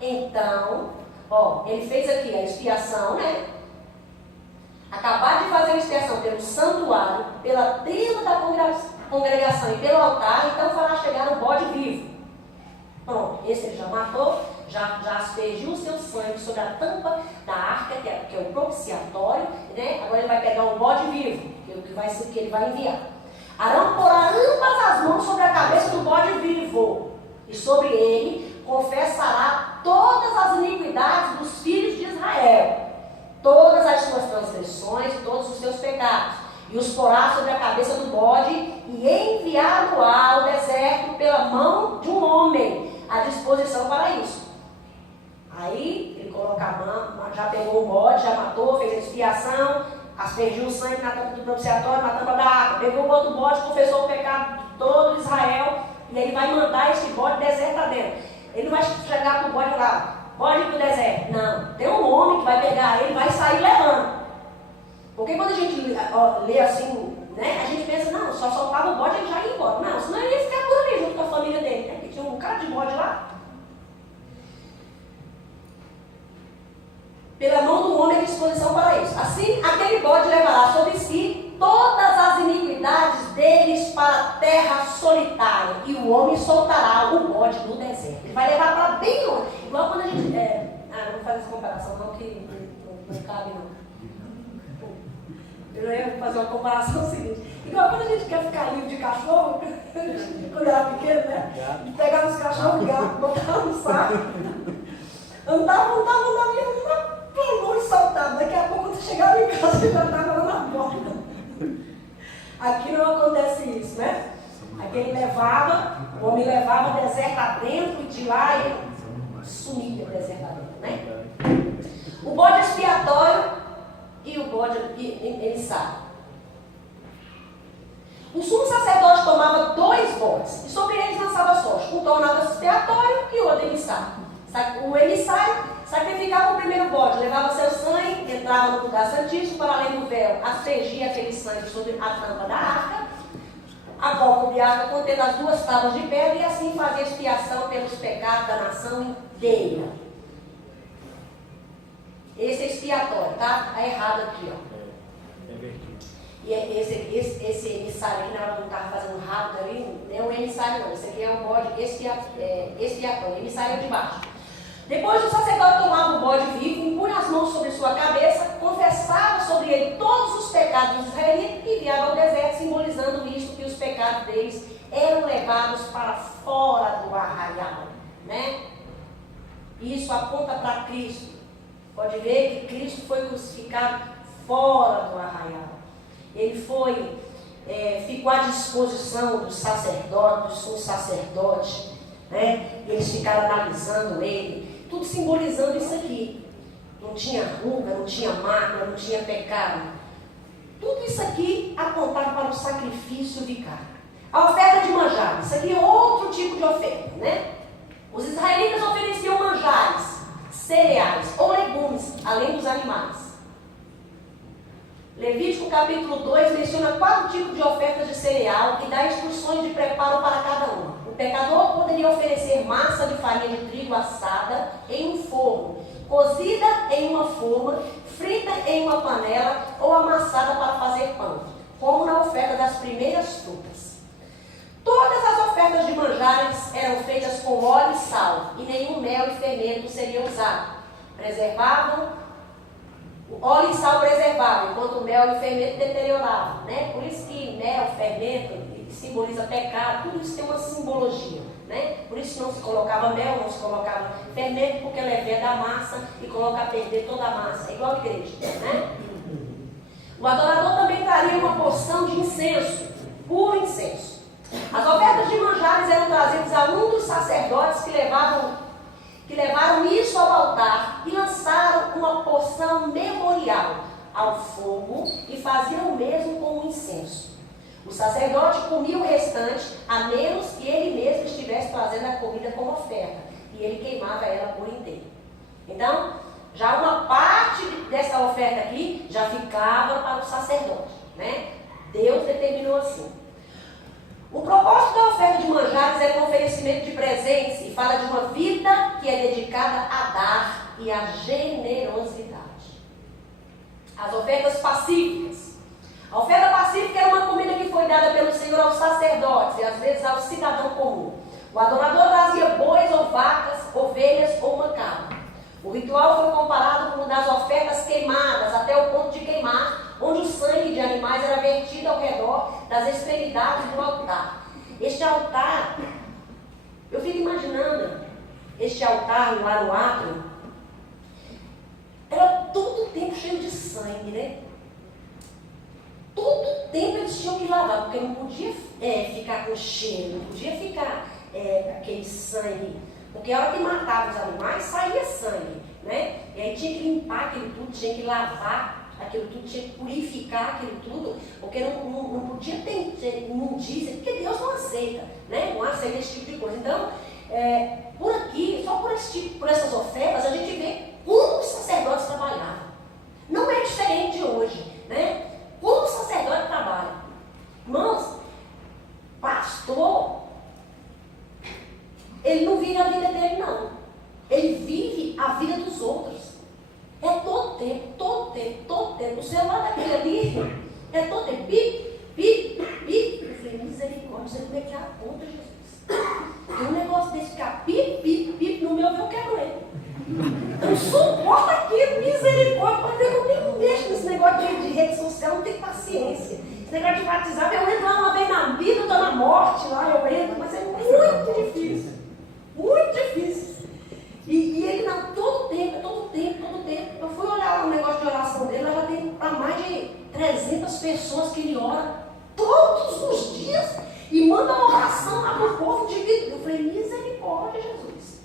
Então, ó, ele fez aqui a expiação, né? Acabar de fazer a expiação pelo santuário, pela tenda da congregação e pelo altar, então fará chegar o bode vivo. Pronto, esse ele já matou, já aspergiu o seu sangue sobre a tampa da arca, que é o propiciatório, né? Agora ele vai pegar o bode vivo, que é o que ele vai enviar. Arão porá ambas as mãos sobre a cabeça do bode vivo, e sobre ele confessará todas as iniquidades dos filhos de Israel, todas as suas transgressões, todos os seus pecados, e os porá sobre a cabeça do bode, e enviá-lo ao deserto pela mão de um homem, à disposição para isso. Aí ele coloca a mão, já pegou o bode, já matou, fez a expiação, aspergiu o sangue na tampa do propiciatório, na tampa da água, pegou o outro bode, confessou o pecado de todo Israel, e ele vai mandar esse bode deserto adentro. Ele não vai chegar com o bode lá, bode para o deserto. Não, tem um homem que vai pegar ele, vai sair levando. Porque quando a gente lê assim, né, a gente pensa, não, só soltava o bode e ele já ia embora. Não, senão ele ia ficar por ali junto com a família dele, né? Porque tinha um bocado de bode lá. Pela mão do homem à disposição para isso. Assim, aquele bode levará sobre si todas as iniquidades deles para a terra solitária, e o homem soltará o bode no deserto. Ele vai levar para bem longe. Igual quando a gente... não vou fazer essa comparação não, que não cabe não. Eu ia fazer uma comparação seguinte. Igual quando a gente quer ficar livre de cachorro, quando era pequeno, né? Pegava os cachorros, botava no saco, andava, e soltava. Daqui a pouco, quando chegava em casa, você já estava lá na porta. Aqui não acontece isso, né? Aqui ele levava, o homem levava o deserto adentro, e de lá ele sumia o deserto adentro, né? O bode expiatório e o bode emissário. O sumo sacerdote tomava 2 bodes, e sobre eles lançava sorte. Um tornava expiatório e o outro emissário. O emissário sacrificava o primeiro bode, levava seu sangue, entrava no lugar santíssimo, para além do véu, aspergia aquele sangue sobre a tampa da arca, a copa de arca contendo as 2 tábuas de pedra, e assim fazia expiação pelos pecados da nação inteira. Esse é expiatório, tá? Está errado aqui, ó. E esse emissário aqui, na hora que eu estava fazendo rápido ali, não é um emissário não, esse aqui é um bode expiatório, emissário é de baixo. Depois o sacerdote tomava o bode vivo, impunha as mãos sobre sua cabeça, confessava sobre ele todos os pecados dos israelitas e enviava ao deserto, simbolizando isto, que os pecados deles eram levados para fora do arraial, né? Isso aponta para Cristo. Pode ver que Cristo foi crucificado fora do arraial. Ele ficou à disposição dos sacerdotes, dos sumos sacerdotes, né? Eles ficaram analisando ele, tudo simbolizando isso aqui. Não tinha ruga, não tinha mácula, não tinha pecado. Tudo isso aqui apontava para o sacrifício vicário. A oferta de manjares, isso aqui é outro tipo de oferta, né? Os israelitas ofereciam manjares, cereais ou legumes, além dos animais. Levítico capítulo 2 menciona 4 tipos de ofertas de cereal e dá instruções de preparo para cada uma. O pecador poderia oferecer massa de farinha de trigo assada em um forno, cozida em uma forma, frita em uma panela ou amassada para fazer pão, como na oferta das primeiras frutas. Todas as ofertas de manjares eram feitas com óleo e sal, e nenhum mel e fermento seria usado. O óleo e sal preservavam, enquanto o mel e fermento deterioravam, né? Por isso que mel, fermento, simboliza pecado, tudo isso tem uma simbologia, né? Por isso não se colocava mel, não se colocava fermento, porque leveia da massa e coloca a perder toda a massa, é igual a igreja, né? O adorador também traria uma porção de incenso, puro incenso. As ofertas de manjares eram trazidas a um dos sacerdotes que levaram isso ao altar e lançaram uma porção memorial ao fogo e faziam o mesmo com o incenso. O sacerdote comia o restante, a menos que ele mesmo estivesse fazendo a comida como oferta, e ele queimava ela por inteiro. Então, já uma parte dessa oferta aqui já ficava para o sacerdote, né? Deus determinou assim. O propósito da oferta de manjares é o oferecimento de presentes e fala de uma vida que é dedicada a dar e a generosidade. As ofertas pacíficas. A oferta pacífica era uma comida que foi dada pelo Senhor aos sacerdotes e às vezes ao cidadão comum. O adorador trazia bois ou vacas, ovelhas ou uma cabra. O ritual foi comparado com o das ofertas queimadas até o ponto de queimar, onde o sangue de animais era vertido ao redor das extremidades do altar. Este altar, eu fico imaginando, este altar lá no átrio, era todo o tempo cheio de sangue, né? Todo o tempo eles tinham que lavar, porque não podia ficar com cheiro, não podia ficar aquele sangue. Porque a hora que matava os animais, saía sangue, né? E aí tinha que limpar aquilo tudo, tinha que lavar aquilo tudo, tinha que purificar aquilo tudo, porque não podia ter imundícia, porque Deus não aceita, né? Não aceita esse tipo de coisa. Então, por aqui, só por essas ofertas, a gente vê como os sacerdotes trabalhavam. Não é diferente de hoje, né? Como o sacerdote trabalha. Irmãos, pastor, ele não vive a vida dele, não. Ele vive a vida dos outros. É todo tempo, todo tempo, todo tempo. O celular daquele ali é todo tempo. Bip, bip, bip. Eu falei, misericórdia, você como é que é a conta, Jesus? Tem um negócio desse ficar bip, bip, bip. No meu, eu quero ele. Então, suporta aquilo, misericórdia. Para ver que eu nem mexo nesse negócio de rede social, não tenho paciência. Esse negócio de WhatsApp, eu entro lá uma vez na vida, eu estou na morte lá, eu entro, mas é muito difícil. Muito difícil. E ele não, todo tempo. Eu fui olhar lá o negócio de oração dele, ela já tem para mais de 300 pessoas que ele ora todos os dias e manda uma oração lá para o povo de vida. Eu falei, misericórdia, Jesus.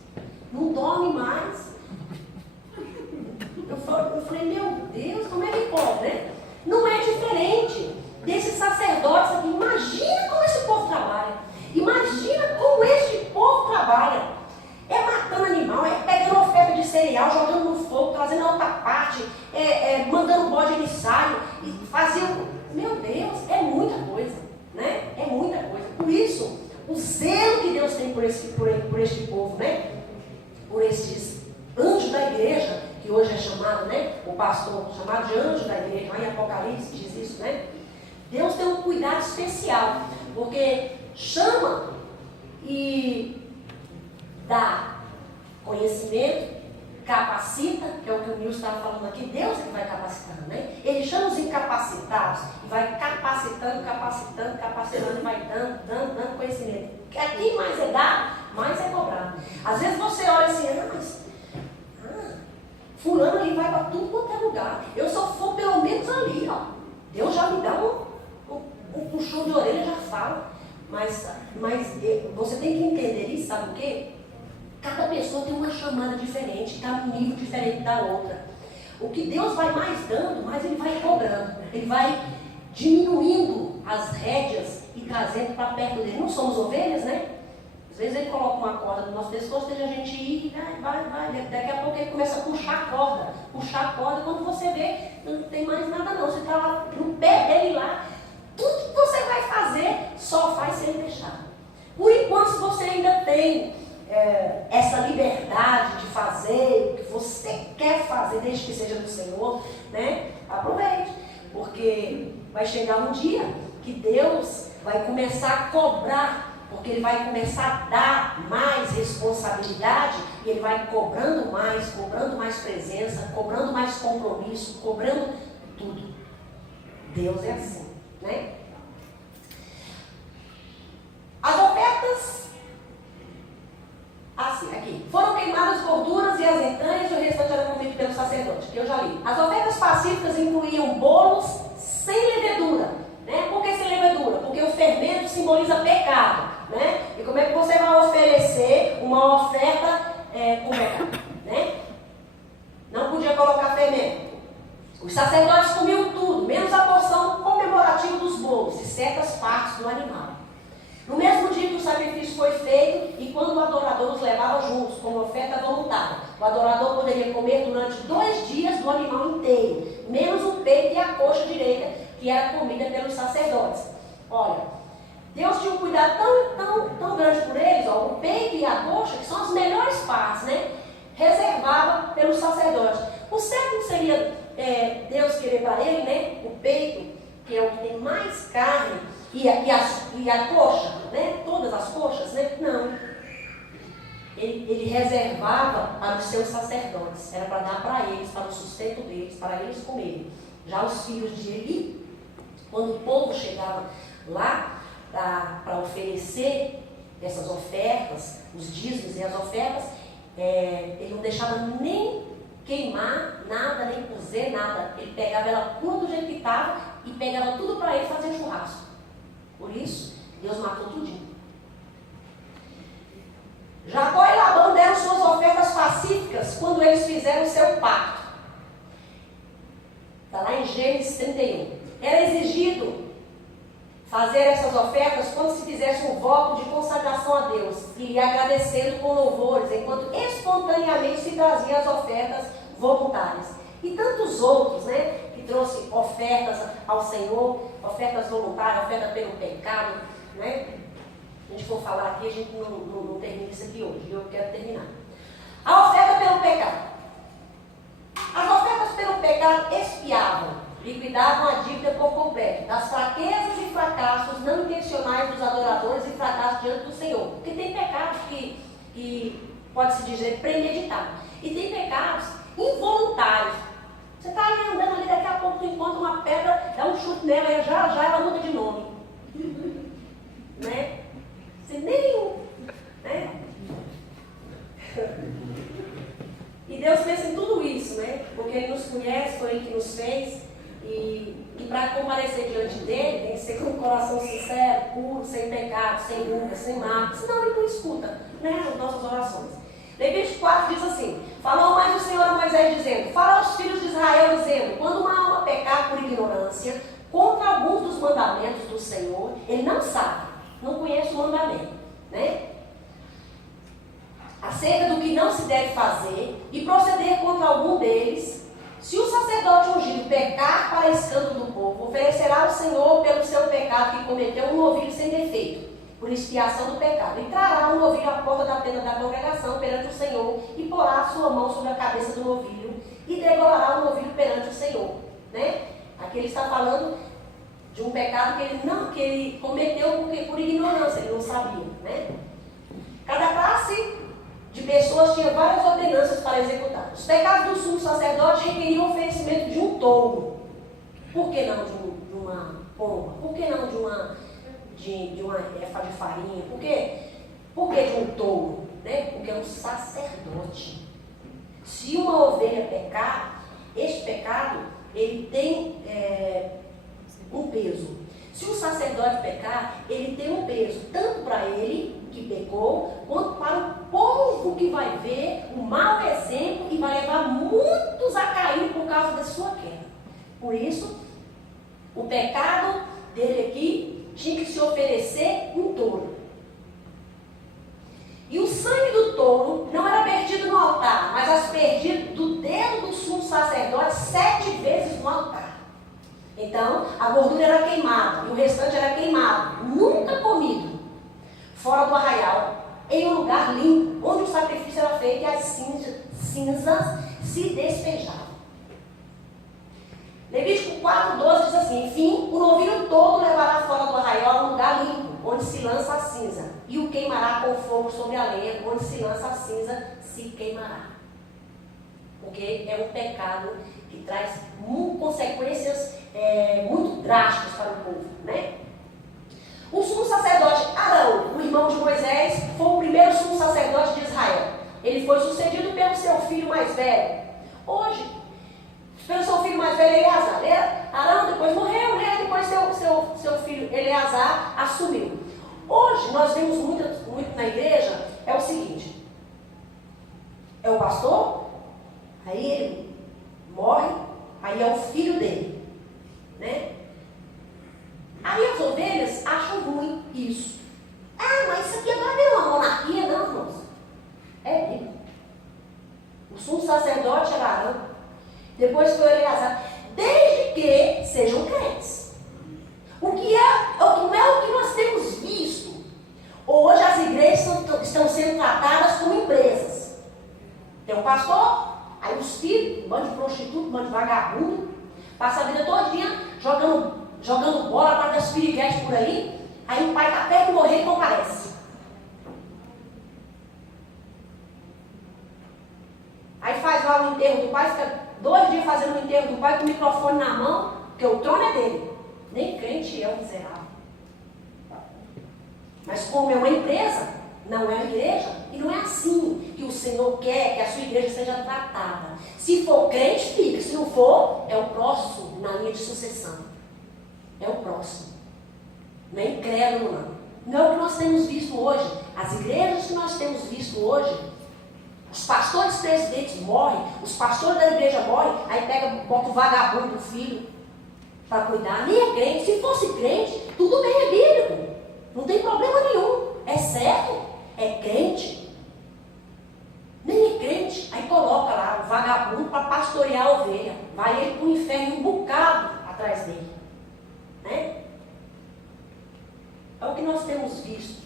Não dorme mais. Eu falei, meu Deus, como é que pode, né? Não é diferente desses sacerdotes aqui. Imagina como esse povo trabalha. Imagina como este povo trabalha. É matando animal, é pegando oferta de cereal, jogando no fogo, trazendo a outra parte, mandando o bode emissário e fazendo. Meu Deus, é muita coisa, né? É muita coisa. Por isso, o zelo que Deus tem por este povo, né? Por estes anjos da igreja, que hoje é chamado, né? O pastor chamado de anjo da igreja, lá em Apocalipse diz isso, né? Deus tem um cuidado especial, porque chama e dá conhecimento, capacita, que é o que o Nilson estava falando aqui, Deus é que vai capacitando, né? Ele chama os incapacitados e vai capacitando e vai dando conhecimento. Quem mais é dado, mais é cobrado. Às vezes você olha assim, fulano ali vai para tudo quanto é lugar. Eu só for pelo menos ali, ó. Deus já me dá um puxão de orelha, já fala. Mas você tem que entender isso, sabe o quê? Cada pessoa tem uma chamada diferente, está num nível diferente da outra. O que Deus vai mais dando, mais Ele vai cobrando. Ele vai diminuindo as rédeas e trazendo para perto dele. Não somos ovelhas, né? Às vezes Ele coloca uma corda no nosso pescoço, deixa a gente ir, vai. Daqui a pouco Ele começa a puxar a corda. Quando você vê, não tem mais nada não. Você está lá no pé dele lá. Tudo que você vai fazer, só faz se Ele deixar. Por enquanto, se você ainda tem essa liberdade de fazer o que você quer fazer, desde que seja do Senhor, né? Aproveite, porque vai chegar um dia que Deus vai começar a cobrar, porque Ele vai começar a dar mais responsabilidade e Ele vai cobrando mais presença, cobrando mais compromisso, cobrando tudo. Deus é assim, né? As ofertas, assim, aqui, foram queimadas gorduras e as entranhas e o restante era comido pelo sacerdote, que eu já li. As ofertas pacíficas incluíam bolos sem levedura, né? Por que sem levedura? Porque o fermento simboliza pecado, né? E como é que você vai oferecer uma oferta com pecado, né? Não podia colocar fermento. Os sacerdotes comiam tudo, menos a porção comemorativa dos bolos e certas partes do animal. No mesmo dia que o sacrifício foi feito e quando o adorador os levava juntos, como oferta voluntária, o adorador poderia comer durante 2 dias do animal inteiro, menos o peito e a coxa direita, que era comida pelos sacerdotes. Olha, Deus tinha um cuidado tão grande por eles, ó, o peito e a coxa, que são as melhores partes, né? Reservava pelos sacerdotes. O certo não seria Deus querer para ele, né? O peito, que é o que tem mais carne, e a coxa, né? Todas as coxas, né? Não. Ele reservava para os seus sacerdotes, era para dar para eles, para o sustento deles, para eles comerem. Já os filhos de Eli, quando o povo chegava lá para oferecer essas ofertas, os dízimos e as ofertas, ele não deixava nem queimar nada, nem cozer nada. Ele pegava ela crua do jeito que estava e pegava tudo para ele fazer churrasco. Por isso, Deus matou tudinho. Jacó e Labão deram suas ofertas pacíficas quando eles fizeram o seu pacto. Está lá em Gênesis 31. Era exigido fazer essas ofertas quando se fizesse um voto de consagração a Deus, e agradecendo com louvores, enquanto espontaneamente se traziam as ofertas voluntárias. E tantos outros, né, que trouxe ofertas ao Senhor, ofertas voluntárias, oferta pelo pecado, né? A gente for falar aqui, a gente não termina isso aqui hoje, eu quero terminar. A oferta pelo pecado. As ofertas pelo pecado expiavam, liquidavam a dívida por completo, das fraquezas e fracassos não intencionais dos adoradores e fracassos diante do Senhor. Porque tem pecados que pode-se dizer premeditados. E tem pecados involuntários. Você está ali andando ali, daqui a pouco tu encontra uma pedra, dá um chute nela e já ela muda de nome. Né? Você nem... Né? E Deus pensa em tudo isso, né? Porque Ele nos conhece, foi Ele que nos fez. E para comparecer diante dele, tem que ser com um coração sincero, puro, sem pecado, sem ruga, sem mágoa. Senão Ele não escuta, né, as nossas orações. Levítico 4 diz assim: falou mais o Senhor a Moisés dizendo: fala aos filhos de Israel dizendo, quando uma alma pecar por ignorância contra alguns dos mandamentos do Senhor, ele não sabe, não conhece o mandamento, né? Acerca do que não se deve fazer e proceder contra algum deles, se o sacerdote ungido pecar para escândalo do povo, oferecerá ao Senhor pelo seu pecado que cometeu um novilho sem defeito, por expiação do pecado, e trará o novilho à porta da tenda da congregação perante o Senhor, e porá a sua mão sobre a cabeça do novilho, e degollará o novilho perante o Senhor. Né? Aqui ele está falando de um pecado que ele cometeu por ignorância, ele não sabia. Né? Cada classe de pessoas tinha várias ordenanças para executar. Os pecados do sumo sacerdote requeriam o oferecimento de um touro. Por que não de uma pomba? Por que não de uma efa de farinha? Por que de um touro? Né? Porque é um sacerdote. Se uma ovelha pecar, este pecado ele tem um peso. Se o sacerdote pecar, ele tem um peso, tanto para ele que pecou, quanto para o povo que vai ver o mau exemplo e vai levar muitos a cair por causa da sua queda. Por isso, o pecado dele aqui tinha que se oferecer um touro. E o sangue do touro não era vertido no altar, mas aspergido do dedo do sumo sacerdote 7 vezes no altar. Então, a gordura era queimada e o restante era queimado, nunca comido, fora do arraial, em um lugar limpo, onde o sacrifício era feito e as cinzas se despejavam. Levítico 4:12 diz assim: enfim, o novilho todo levará fora do arraial a um lugar limpo, onde se lança a cinza, e o queimará com fogo sobre a lenha, onde se lança a cinza, se queimará. Porque é um pecado que traz consequências muito drásticas para o povo, né? O sumo sacerdote Arão, o irmão de Moisés, foi o primeiro sumo sacerdote de Israel. Ele foi sucedido pelo seu filho mais velho. Hoje, pelo seu filho mais velho, Eleazar. Arão depois morreu, né? Depois seu filho Eleazar assumiu. Hoje, nós vemos muito na igreja, é o seguinte: é o pastor, aí ele morre, aí é o filho dele, né? Aí as ovelhas acham ruim isso. Ah, mas isso aqui vai ver uma monarquia, não, irmãos. É Bíblia. O sumo sacerdote era Arão. Depois foi Eleazar. Desde que sejam crentes. Não é o que nós temos visto Hoje as igrejas estão sendo tratadas como empresas. Tem um pastor, aí os filhos, um bando de prostituto, um bando de vagabundo, passa a vida todinha jogando bola para das piriguetes por aí, aí o pai está perto de morrer e comparece. Aí faz lá o enterro do pai, fica 2 dias fazendo o enterro do pai com o microfone na mão, porque o trono é dele. Nem crente é o miserável. Mas como é uma empresa, não é uma igreja, e não é assim que o Senhor quer que a sua igreja seja tratada. Se for crente, fica. Se não for, é o próximo na linha de sucessão. É o próximo. Não é incrédulo, não. Não é o que nós temos visto hoje. As igrejas que nós temos visto hoje, os pastores presidentes morrem, os pastores da igreja morrem, aí bota o vagabundo do filho para cuidar. Nem é crente. Se fosse crente, tudo bem, é bíblico. Não tem problema nenhum. É certo? É crente. Nem é crente. Aí coloca lá o vagabundo para pastorear a ovelha. Vai ele para o inferno um bocado atrás dele. Né? É o que nós temos visto.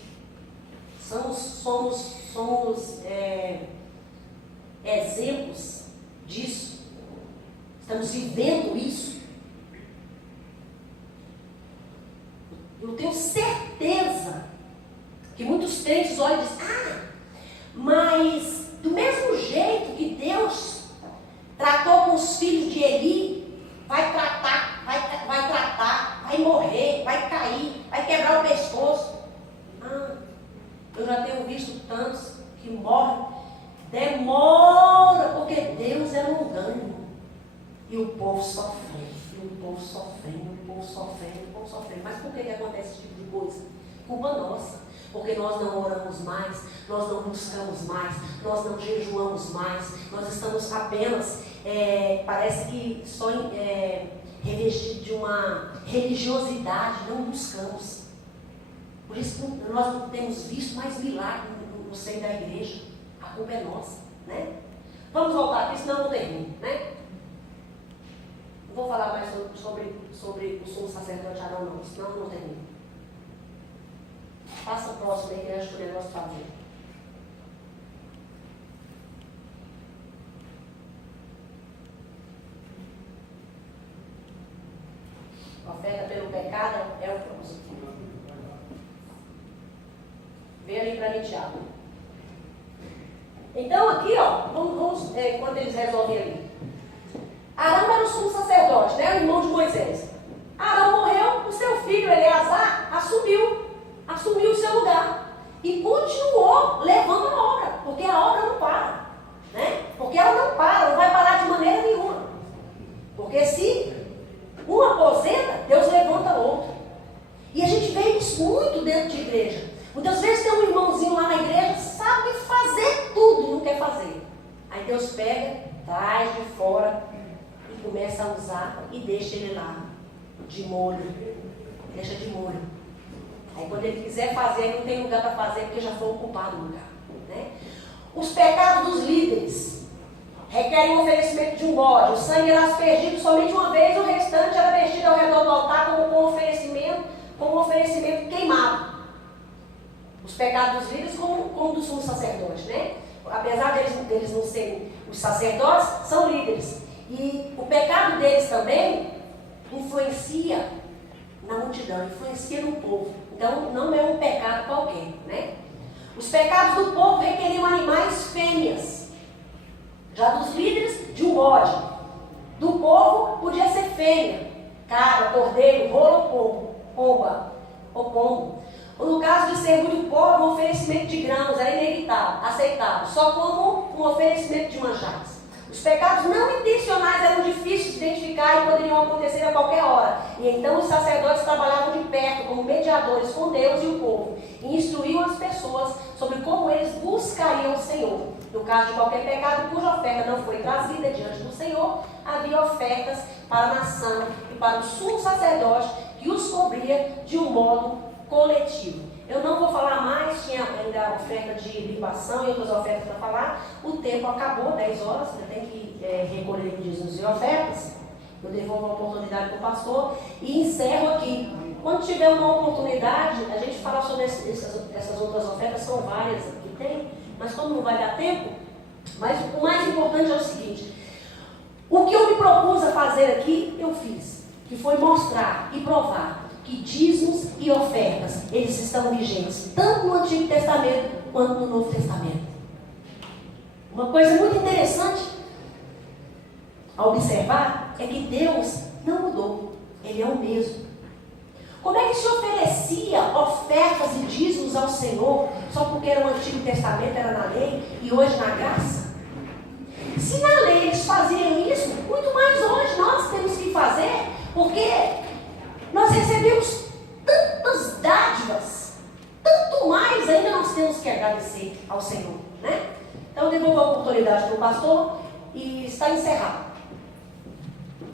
Somos exemplos disso. Estamos vivendo isso. Eu tenho certeza que muitos crentes olham e dizem, mas do mesmo jeito que Deus tratou com os filhos de Eli, vai tratar, vai morrer, vai cair, vai quebrar o pescoço. Eu já tenho visto tantos que morrem, demora, porque Deus é longânimo. E o povo sofrendo, Mas por que acontece esse tipo de coisa? Culpa nossa. Porque nós não oramos mais, nós não buscamos mais, nós não jejuamos mais, nós estamos apenas, parece que só revestido de uma religiosidade, não buscamos. Por isso que nós não temos visto mais milagre no seio da igreja. A culpa é nossa, né? Vamos voltar aqui, senão não termino, né? Não vou falar mais sobre o sumo sacerdote Arão, não, senão não termino. Passa o próximo aí que eu acho que o negócio está bem. Oferta pelo pecado é o próximo. Vem ali para mim, Tiago. Então aqui, ó, vamos enquanto eles resolvem ali. Arão era o sumo sacerdote, né? O irmão de Moisés. Arão morreu, o seu filho Eleazar assumiu o seu lugar e continuou levando a obra, porque a obra não para, né? Porque ela não vai parar de maneira nenhuma. Porque se um aposenta, Deus levanta outro. E a gente vê isso muito dentro de igreja. Muitas vezes tem um irmãozinho lá na igreja, sabe fazer tudo e não quer fazer. Aí Deus pega, traz de fora e começa a usar e deixa ele lá, de molho. Deixa de molho. Aí quando ele quiser fazer, ele não tem lugar para fazer, porque já foi ocupado o lugar. Né? Os pecados dos líderes requerem um oferecimento de um bode. O sangue era aspergido somente uma vez, o restante era vestido ao redor do altar como um oferecimento queimado. Os pecados dos líderes como do sumo sacerdote, né? Apesar deles não serem os sacerdotes, são líderes. E o pecado deles também influencia na multidão, influencia no povo. Então não é um pecado qualquer, né? Os pecados do povo requeriam animais fêmeas. Já dos líderes, de um bode. Do povo podia ser fêmea. Cabra, cordeiro, rolo, pomba ou pombo. No caso de ser muito pobre, um oferecimento de grãos era inevitável, aceitável, só como um oferecimento de manjares. Os pecados não intencionais eram difíceis de identificar e poderiam acontecer a qualquer hora. E então os sacerdotes trabalhavam de perto como mediadores com Deus e o povo e instruíam as pessoas sobre como eles buscariam o Senhor. No caso de qualquer pecado cuja oferta não foi trazida diante do Senhor, havia ofertas para a nação e para o sumo sacerdote que os cobria de um modo coletivo. Eu não vou falar mais, tinha ainda a oferta de libação e outras ofertas para falar. O tempo acabou, 10 horas, eu tenho que recolher dízimos e ofertas. Eu devolvo a oportunidade para o pastor e encerro aqui. Quando tiver uma oportunidade, a gente fala sobre essas outras ofertas, são várias que tem, mas como não vai dar tempo, mas o mais importante é o seguinte: o que eu me propus a fazer aqui, eu fiz, que foi mostrar e provar que dízimos e ofertas, eles estão vigentes, tanto no Antigo Testamento quanto no Novo Testamento. Uma coisa muito interessante a observar é que Deus não mudou, Ele é o mesmo. Como é que se oferecia ofertas e dízimos ao Senhor só porque era no Antigo Testamento, era na lei, e hoje na graça? Se na lei eles faziam isso, muito mais hoje nós temos que fazer, porque nós recebemos tantas dádivas, tanto mais ainda nós temos que agradecer ao Senhor, né? Então eu devolvo a oportunidade para o pastor e está encerrado.